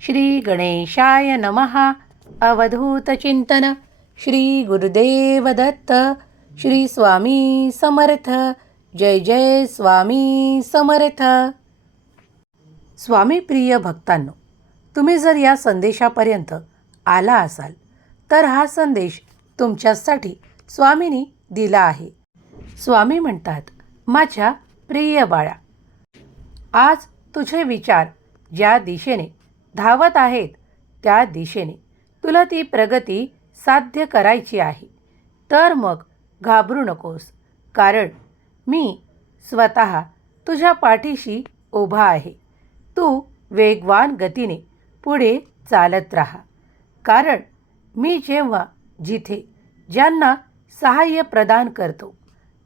श्री गणेशाय नमः अवधूतचिंतन श्री गुरुदेव दत्त. श्री स्वामी समर्थ. जय जय स्वामी समर्थ. स्वामी प्रिय भक्तांनो तुम्ही जर या संदेशापर्यंत आला असाल तर हा संदेश तुमच्यासाठी स्वामींनी दिला आहे. स्वामी म्हणतात माझ्या प्रिय बाळा आज तुझे विचार ज्या दिशेने धावत आहेत त्या दिशेने. तुला ती प्रगती साध्य करायची आहे. तर मग घाबरू नकोस. कारण मी स्वतः तुझ्या पाठीशी उभा आहे. तू वेगवान गतीने पुढे चालत राहा. कारण मी जेव्हा जिथे ज्यांना सहाय्य प्रदान करतो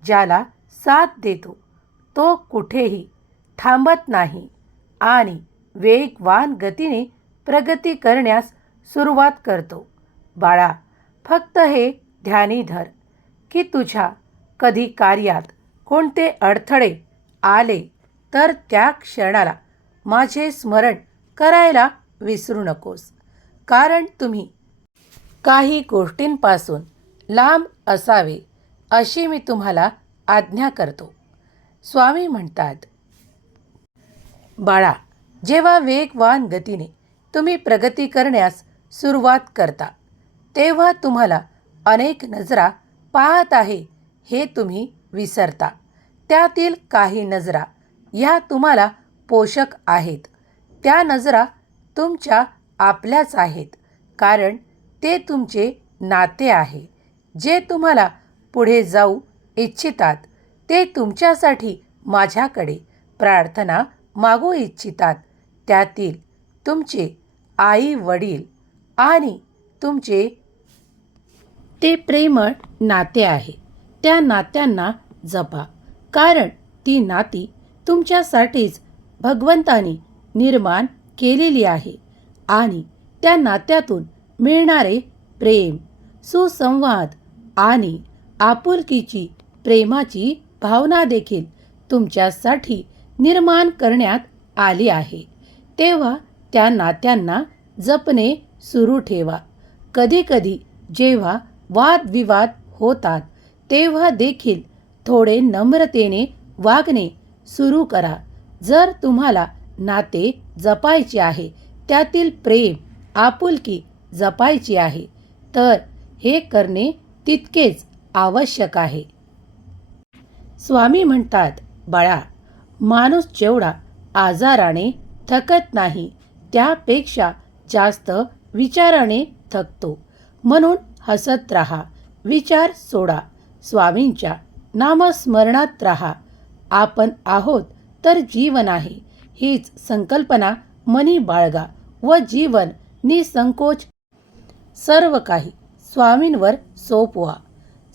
ज्याला साथ देतो तो कुठेही थांबत नाही. आणि वेगवान गतीने प्रगती करण्यास सुरुवात करतो. बाळा फक्त हे ध्यानी धर की तुझ्या कधी कार्यात कोणते अडथळे आले तर त्या क्षणाला माझे स्मरण करायला विसरू नकोस. कारण तुम्ही काही गोष्टींपासून लांब असावे अशी मी तुम्हाला आज्ञा करतो. स्वामी म्हणतात बाळा जेव्हा वेगवान गतीने तुम्ही प्रगती करण्यास सुरुवात करता तेव्हा तुम्हाला अनेक नजरा पाहत आहे हे तुम्ही विसरता. त्यातील काही नजरा ह्या तुम्हाला पोषक आहेत. त्या नजरा तुमच्या आपल्याच आहेत कारण ते तुमचे नाते आहे. जे तुम्हाला पुढे जाऊ इच्छितात ते तुमच्यासाठी माझ्याकडे प्रार्थना मागू इच्छितात. त्यातील तुमचे आई वडील आणि तुमचे ते प्रेमळ नाते आहे. त्या नात्यांना जपा. कारण ती नाती तुमच्यासाठीच भगवंतानी निर्माण केलेली आहे आणि त्या नात्यातून मिळणारे प्रेम सुसंवाद आणि आपुलकीची प्रेमाची भावना देखील तुमच्यासाठी निर्माण करण्यात आली आहे. तेव्हा त्या नात्यांना जपणे सुरू ठेवा. कधीकधी जेव्हा वादविवाद होतात तेव्हा देखील थोडे नम्रतेने वागणे सुरू करा. जर तुम्हाला नाते जपायचे आहे त्यातील प्रेम आपुलकी जपायची आहे तर हे करणे तितकेच आवश्यक आहे. स्वामी म्हणतात बाळा माणूस जेवढा आजाराने थकत नाही. त्यापेक्षा जास्त विचाराने थकतो. म्हणून हसत राहा. विचार सोडा. स्वामींच्या नामस्मरणात राहा. आपण आहोत तर जीवन आहे. हीच संकल्पना मनी बाळगा व जीवन निसंकोच. सर्व काही स्वामींवर सोपवा.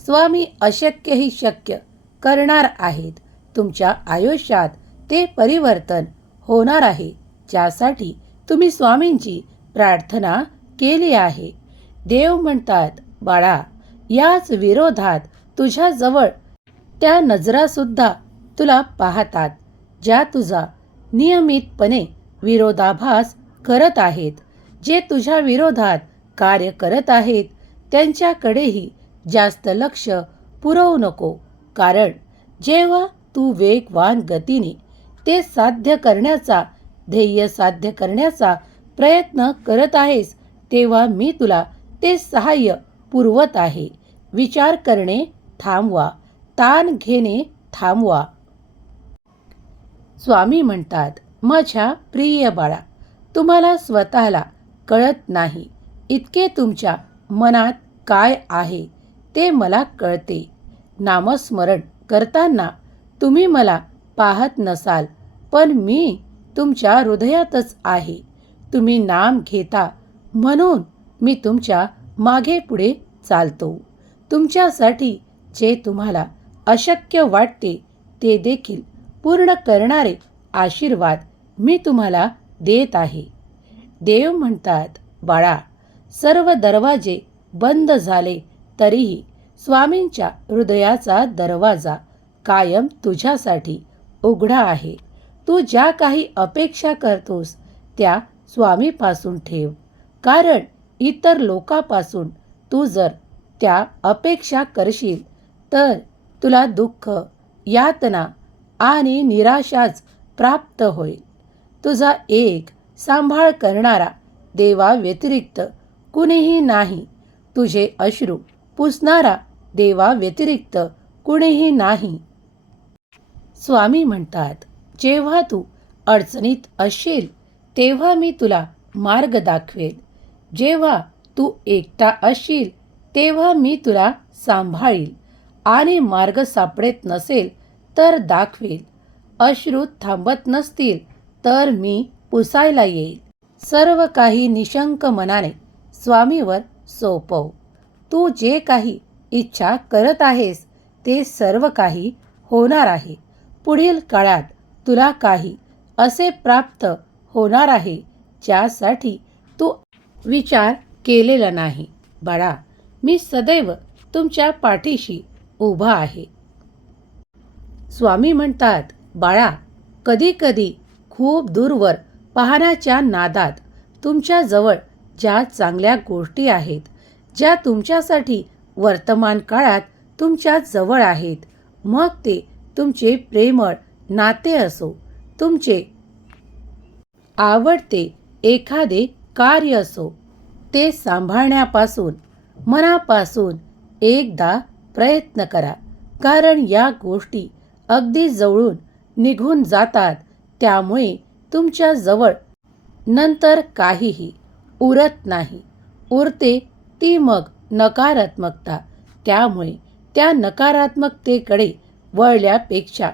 स्वामी अशक्यही शक्य करणार आहेत. तुमच्या आयुष्यात ते परिवर्तन होणार आहे. ज्यासाठी तुम्ही स्वामींची प्रार्थना केली आहे. देव म्हणतात बाळा याच विरोधात तुझ्याजवळ त्या नजरासुद्धा तुला पाहतात ज्या तुझा नियमितपणे विरोधाभास करत आहेत जे तुझ्या विरोधात कार्य करत आहेत त्यांच्याकडेही जास्त लक्ष पुरवू नको. कारण जेव्हा तू वेगवान गतीने ते साध्य करण्याचा ध्येय साध्य करण्याचा प्रयत्न करत आहेस तेव्हा मी तुला ते सहाय्य पुरवत आहे. विचार करणे थांबवा. ताण घेणे थांबवा. स्वामी म्हणतात माझ्या प्रिय बाळा तुम्हाला स्वतःला कळत नाही. इतके तुमच्या मनात काय आहे ते मला कळते. नामस्मरण करताना तुम्ही मला पाहत नसाल पण मी तुमच्या हृदयातच आहे. तुम्ही नाम घेता म्हणून मी तुमच्या मागे पुढे चालतो. तुमच्यासाठी जे तुम्हाला अशक्य वाटते ते देखील पूर्ण करणारे आशीर्वाद मी तुम्हाला देत आहे. देव म्हणतात बाळा सर्व दरवाजे बंद झाले तरीही स्वामींच्या हृदयाचा दरवाजा कायम तुझ्यासाठी उघडा आहे. तू ज्या काही अपेक्षा करतोस त्या स्वामीपासून ठेव. कारण इतर लोकापासून तू जर त्या अपेक्षा करशील तर तुला दुःख यातना आणि निराशाच प्राप्त होईल. तुझा एक सांभाळ करणारा देवा व्यतिरिक्त कुणीही नाही. तुझे अश्रू पुसणारा देवा व्यतिरिक्त कुणीही नाही. स्वामी म्हणतात जेव्हा तू अडचणीत असशील तेव्हा मी तुला मार्ग दाखवेल. जेव्हा तू एकटा असशील तेव्हा मी तुला सांभाळील आणि मार्ग सापडेत नसेल तर दाखवेल. अश्रू थांबत नसतील तर मी पुसायला येईल. सर्व काही निशंक मनाने स्वामीवर सोपव. तू जे काही इच्छा करत आहेस ते सर्व काही होणार आहे. पुढील काळात तुला काही असे प्राप्त होणार आहे ज्यासाठी तू विचार केलेला नाही. बाळा मी सदैव तुमच्या पाठीशी उभा आहे. स्वामी म्हणतात बाळा कधीकधी खूप दूरवर पाहण्याच्या नादात तुमच्याजवळ ज्या चांगल्या गोष्टी आहेत ज्या तुमच्यासाठी वर्तमान काळात तुमच्या जवळ आहेत मग ते तुमचे प्रेमळ नाते असो तुमचे आवडते एखादे कार्य असो ते सांभाळण्यापासून मनापासून एकदा प्रयत्न करा. कारण या गोष्टी अगदी जवळून निघून जातात त्यामुळे तुमच्या जवळ नंतर काहीही उरत नाही. उरते ती मग नकारात्मकता. त्यामुळे त्या नकारात्मकतेकडे वळल्यापेक्षा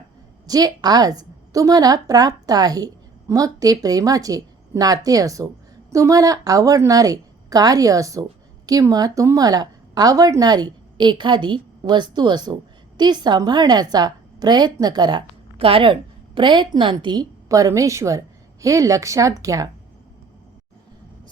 जे आज तुम्हाला प्राप्त आहे मग ते प्रेमाचे नाते असो. तुम्हाला आवडणारे कार्य असो किंवा तुम्हाला आवडणारी एखादी वस्तू असो ती सांभाळण्याचा प्रयत्न करा. कारण प्रयत्नांती परमेश्वर हे लक्षात घ्या.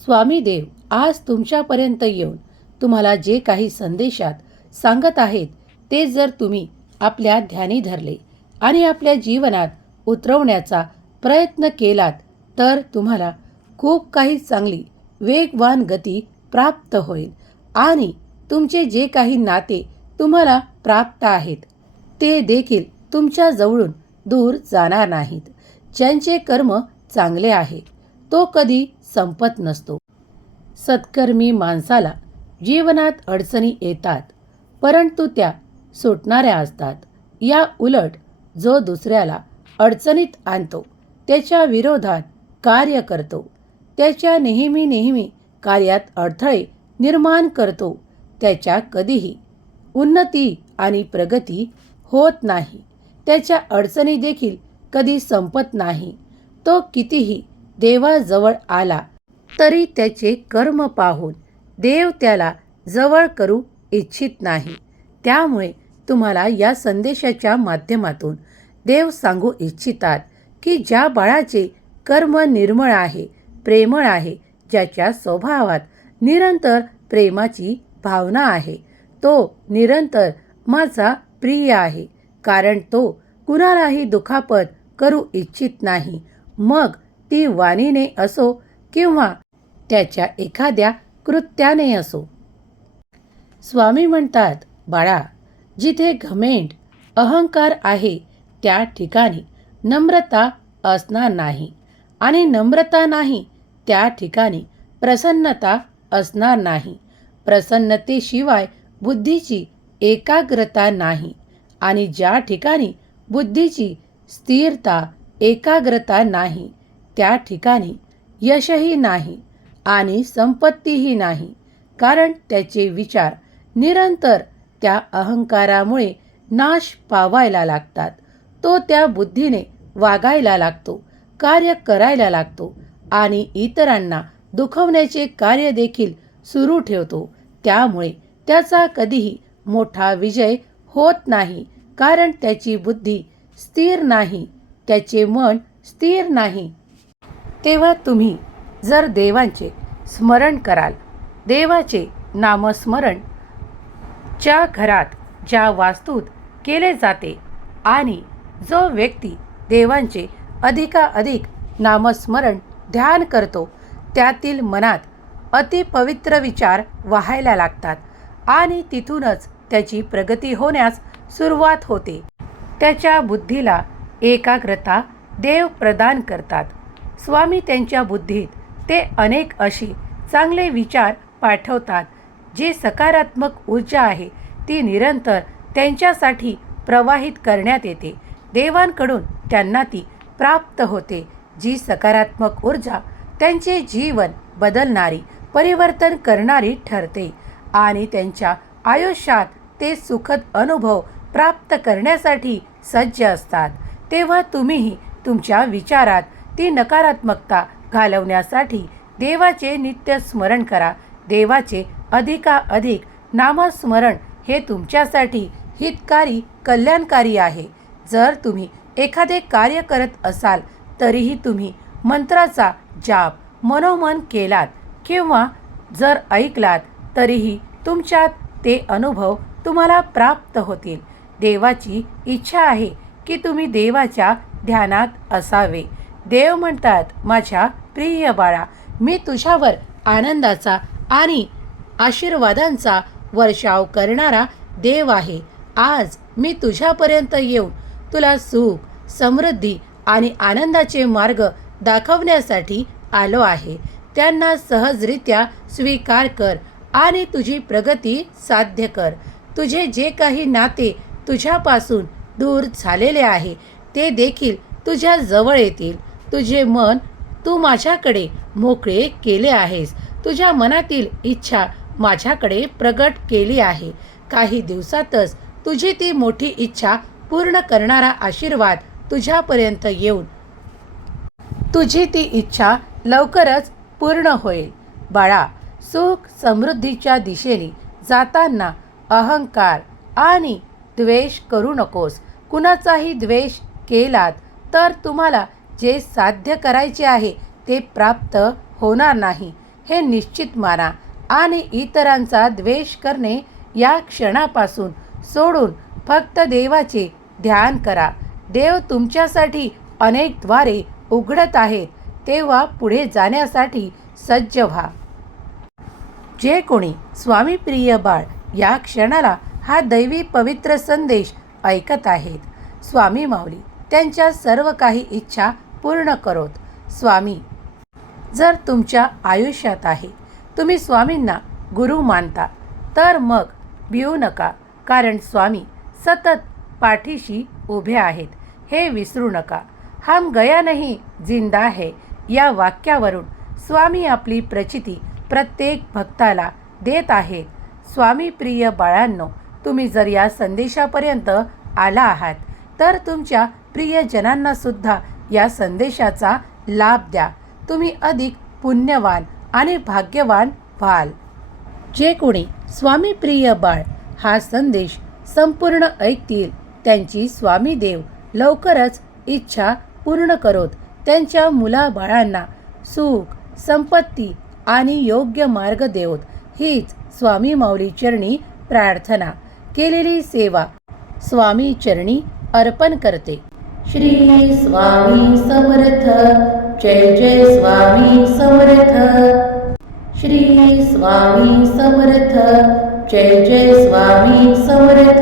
स्वामी देव आज तुमच्यापर्यंत येऊन तुम्हाला जे काही संदेशात सांगत आहेत ते जर तुम्ही आपल्या ध्यानी धरले आणि आपल्या जीवनात उतरवण्याचा प्रयत्न केलात तर तुम्हाला खूप काही चांगली वेगवान गती प्राप्त होईल. आणि तुमचे जे काही नाते तुम्हाला प्राप्त आहेत ते देखील तुमच्या जवळून दूर जाणार नाहीत. ज्यांचे कर्म चांगले आहे तो कधी संपत नसतो. सत्कर्मी माणसाला जीवनात अडचणी येतात परंतु त्या सुटणाऱ्या असतात. या उलट जो दुसऱ्याला अडचणीत आणतो त्याच्या विरोधात कार्य करतो. त्याच्या नेहमी नेहमी कार्यात अडथळे निर्माण करतो. त्याच्या कधीही उन्नती आणि प्रगती होत नाही. त्याच्या अडचणी देखील कधी संपत नाही. तो कितीही देवाजवळ आला तरी त्याचे कर्म पाहून देव त्याला जवळ करू इच्छित नाही. त्यामुळे तुम्हाला या संदेशाच्या माध्यमातून देव सांगू इच्छितात की ज्या बाळाचे कर्म निर्मळ आहे प्रेमळ आहे ज्याच्या स्वभावात निरंतर प्रेमाची भावना आहे तो निरंतर माझा प्रिय आहे कारण तो कुणालाही दुखापत करू इच्छित नाही. मग ती वाणीने असो किंवा त्याच्या एखाद्या कृत्याने असो. स्वामी म्हणतात बाळा जिथे घमेंट अहंकार आहे त्या ठिकाणी नम्रता असणार नाही आणि नम्रता नाही त्या ठिकाणी प्रसन्नता असणार नाही. प्रसन्नतेशिवाय बुद्धीची एकाग्रता नाही आणि ज्या ठिकाणी बुद्धीची स्थिरता एकाग्रता नाही त्या ठिकाणी यशही नाही आणि संपत्तीही नाही. कारण त्याचे विचार निरंतर त्या अहंकारामुळे नाश पावायला लागतात. तो त्या बुद्धीने वागायला लागतो कार्य करायला लागतो आणि इतरांना दुखवण्याचे कार्य देखील सुरू ठेवतो. त्यामुळे त्याचा कधीही मोठा विजय होत नाही कारण त्याची बुद्धी स्थिर नाही त्याचे मन स्थिर नाही. तेव्हा तुम्ही जर देवांचे स्मरण कराल देवाचे नामस्मरण च्या घरात ज्या वास्तूत केले जाते आणि जो व्यक्ती देवांचे अधिकाधिक नामस्मरण ध्यान करतो त्यातील मनात अतिपवित्र विचार व्हायला लागतात आणि तिथूनच त्याची प्रगती होण्यास सुरुवात होते. त्याच्या बुद्धीला एकाग्रता देव प्रदान करतात. स्वामी त्यांच्या बुद्धीत ते अनेक अशी चांगले विचार पाठवतात जी सकारात्मक ऊर्जा आहे ती निरंतर त्यांच्यासाठी प्रवाहित करण्यात येते. देवांकडून त्यांना ती प्राप्त होते. जी सकारात्मक ऊर्जा त्यांचे जीवन बदलणारी परिवर्तन करणारी ठरते आणि त्यांच्या आयुष्यात ते सुखद अनुभव प्राप्त करण्यासाठी सज्ज असतात. तेव्हा तुम्हीही तुमच्या विचारात ती नकारात्मकता घालवण्यासाठी देवाचे नित्य स्मरण करा. देवाचे अधिकाधिक नामस्मरण हे तुमच्यासाठी हितकारी कल्याणकारी आहे. जर तुम्ही एखादे कार्य करत असाल तरीही तुम्ही मंत्राचा जाप मनोमन केलात किंवा जर ऐकलात तरीही तुमच्यात ते अनुभव तुम्हाला प्राप्त होतील. देवाची इच्छा आहे की तुम्ही देवाच्या ध्यानात असावे. देव म्हणतात माझ्या प्रिय बाळा मी तुझ्यावर आनंदाचा आणि आशीर्वादांचा वर्षाव करणारा देव आहे. आज मी तुझ्यापर्यंत येऊन तुला सुख समृद्धी आणि आनंदाचे मार्ग दाखवण्यासाठी आलो आहे. त्यांना सहजरित्या स्वीकार कर आणि तुझी प्रगती साध्य कर. तुझे जे काही नाते तुझ्यापासून दूर झालेले आहे ते देखील तुझ्या जवळ येतील. तुझे मन तू माझ्याकडे मोकळे केले आहेस. तुझ्या मनातील इच्छा माझ्याकडे प्रगट केली आहे. काही दिवसातच तुझी ती मोठी इच्छा पूर्ण करणारा आशीर्वाद तुझ्यापर्यंत येऊन. तुझी ती इच्छा लवकरच पूर्ण होईल. बाळा सुख समृद्धीच्या दिशेने जाताना अहंकार आणि द्वेष करू नकोस. कुणाचाही द्वेष केलात तर तुम्हाला जे साध्य करायचे आहे ते प्राप्त होणार नाही. हे निश्चित माना आणि इतरांचा द्वेष करणे या क्षणापासून सोडून फक्त देवाचे ध्यान करा. देव तुमच्यासाठी अनेकद्वारे उघडत आहेत. तेव्हा पुढे जाण्यासाठी सज्ज व्हा. जे कोणी स्वामी प्रिय बाळ या क्षणाला हा दैवी पवित्र संदेश ऐकत आहेत. स्वामी माऊली त्यांच्या सर्व काही इच्छा पूर्ण करोत. स्वामी जर तुमच्या आयुष्यात आहे तुम्ही स्वामींना गुरु मानता तर मग भिवू नका. कारण स्वामी सतत पाठीशी उभे आहेत. हे विसरू नका. हम गया नाही जिंदा है. या वाक्यावरून स्वामी आपली प्रचिती प्रत्येक भक्ताला देत आहेत. स्वामी प्रिय बाळांनो तुम्ही जर या संदेशापर्यंत आला आहात तर तुमच्या प्रियजनांना सुद्धा या संदेशाचा लाभ द्या. तुम्ही अधिक पुण्यवान आणि भाग्यवान व्हाल. जे कोणी स्वामी प्रिय बाळ हा संदेश संपूर्ण ऐकतील त्यांची स्वामी देव लवकरच इच्छा पूर्ण करोत. त्यांच्या मुलाबाळांना सुख संपत्ती आणि योग्य मार्ग देवत. हीच स्वामी माऊली चरणी प्रार्थना. केलेली सेवा स्वामी चरणी अर्पण करते. श्री स्वामी समर्थ. जय जय स्वामी समर्थ. श्री स्वामी समर्थ. जय जय स्वामी समर्थ.